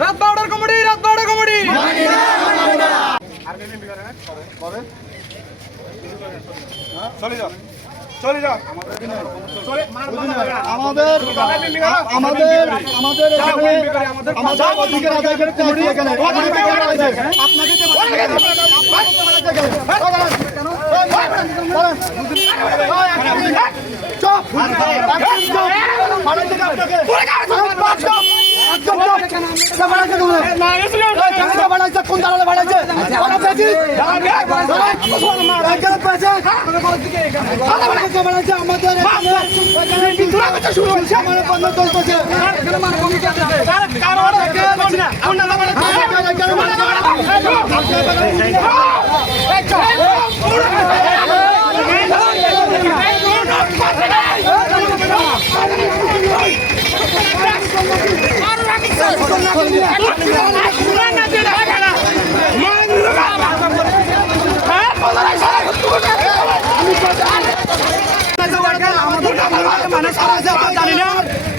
রাত 12টার কমিটি, রাত 12টা কমিটি। চলে যাও, চলে যাও। আমাদের অধিকার আদায় করে কমিটি এখানে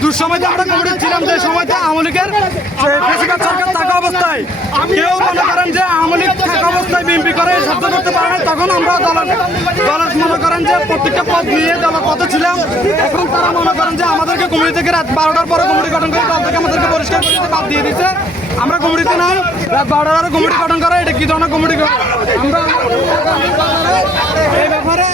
দুঃসময়তে আমরা কমিটি ছিলাম, যে সময়তে আওয়ামী লীগের বেশিরভাগ সরকার থাকা অবস্থায় কেউ মনে করেন যে আওয়ামী লীগ থাকা অবস্থায় বিএনপি করে সাহায্য করতে পারে না, তখন আমরা দলের মনে করেন যে প্রত্যেকটা পদ নিয়ে দলের পথে ছিলাম। এখন তারা মনে করেন যে আমাদেরকে কমিটি থেকে রাত 12টার পরে কমিটি গঠন করে দল থেকে আমাদেরকে পরিষ্কার করে দিতে বাদ দিয়ে দিচ্ছে। আমরা কমিটিতে নাই, রাত 12টার আরো কমিটি গঠন করে, এটা কি ধরনের কমিটি? আমরা এই ব্যাপারে